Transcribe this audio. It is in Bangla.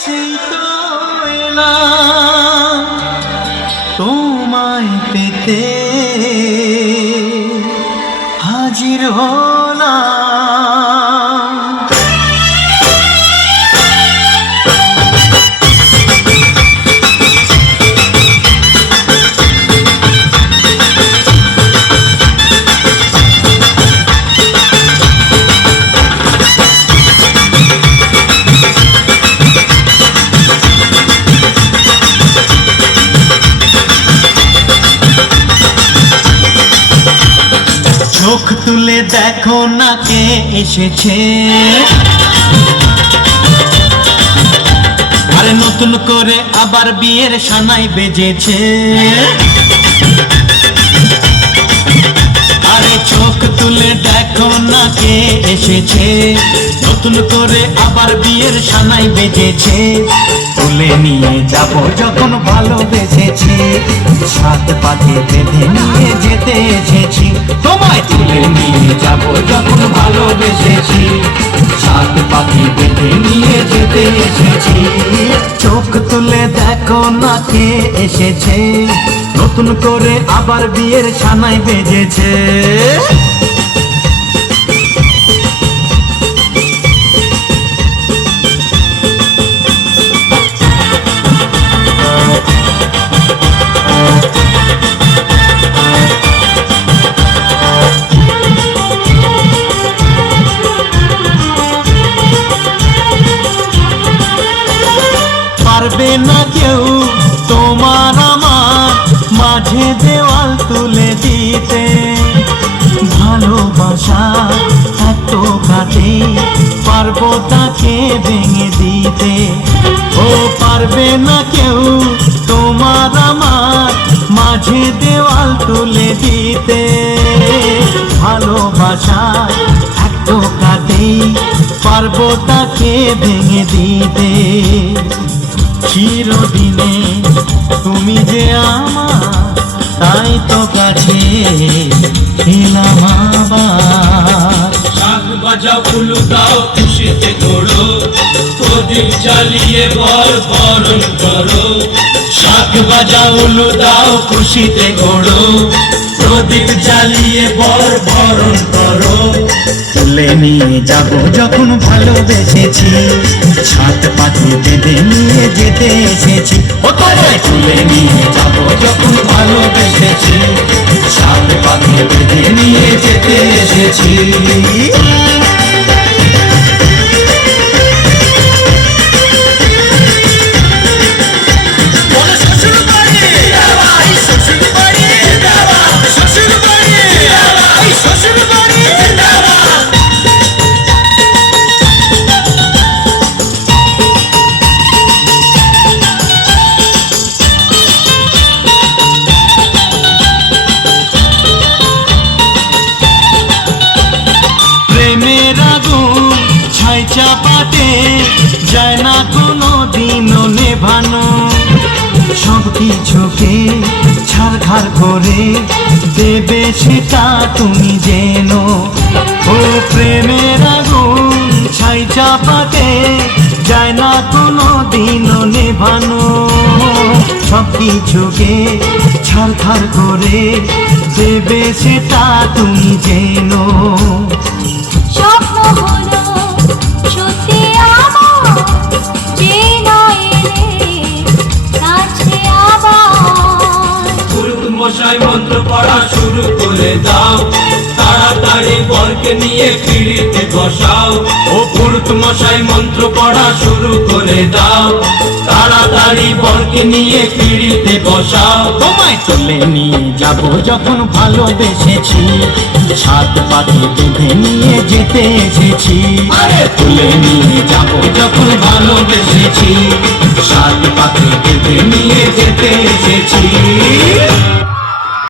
সেই তো এলাম তোমায় পেতে, হাজির হলাম। চোখ তুলে দেখো না কে এসেছে, আরে নতুন করে আবার বিয়ের সানাই বেজেছে। আরে চোখ তুলে দেখো না কে এসেছে, নতুন করে আবার বিয়ের সানাই বেজেছে। তুলে নিয়ে যাব যখন ভালোবেসেছি, সাত পাকে বেঁধে নিয়ে যেতে এসেছি। তোমায় তুলে নিয়ে যাব যখন ভালোবেসেছি, সাত পাকে বেঁধে নিয়ে যেতে এসেছি। চোখ তুলে দেখো না কে এসেছে, নতুন করে আবার বিয়ের সানাই বেজেছে। পারবে না কেউ তোমার আমার মাঝে দেওয়াল তুলে দিতে, ভালোবাসা এত কাটে পারবো তাকে ভেঙে দিতে। ও পারবে না কেউ তোমার আমার মাঝে দেওয়াল তুলে দিতে, ভালোবাসা এত কাটে পারবো তাকে ভেঙে দিতে। চিরদিনে তুমি যে আমার, তাই তো কাছে এলাম আবার। শাক বাজাও উলু দাও খুশিতে ঘোড়ো, প্রদীপ জ্বালিয়ে বরণ করো। শাক বাজাও উলু দাও খুশিতে ঘোড়ো, প্রদীপ জ্বালিয়ে বরণ করো। তুলে নিয়ে যাব যখন ভালোবেসেছি, সাত পাকে বেঁধে নিয়ে যেতে এসেছি। ও তোমায় তুলে নিয়ে যাব যখন ভালোবেসেছি, সাত পাকে বেঁধে নিয়ে যেতে এসেছি। প্রেমের আগুন ছাই চাপাতে যায় না কোনো দিনও নেভানো, সব কিছুকে ছাড়খাড় করে দেবে সেটা তুমি জেনো। ও প্রেমের আগুন ছাই চাপাতে যায় না কোনো দিনও নেভানো, সব কিছুকে ছাড়খাড় করে দেবে সেটা তুমি জেনো। স্বপ্ন হলো সত্যি আমার, যে না এলে কাছে আবার। পুরুত মশাই মন্ত্র পড়া শুরু করে দাও, তাড়াতাড়ি বরকে নিয়ে পিড়িতে বসাও। ও পুরুত মশাই মন্ত্র পড়া শুরু করে দাও, তাড়াতাড়ি বরকে নিয়ে পিড়িতে বসাও। তোমায় তুলে নিয়ে যাব যখন ভালোবেসেছি, সাত পাকে বেঁধে নিয়ে যেতে এসেছি। আরে তুলে নিয়ে যাব যখন ভালোবেসেছি, সাত পাকে বেঁধে নিয়ে যেতে এসেছি।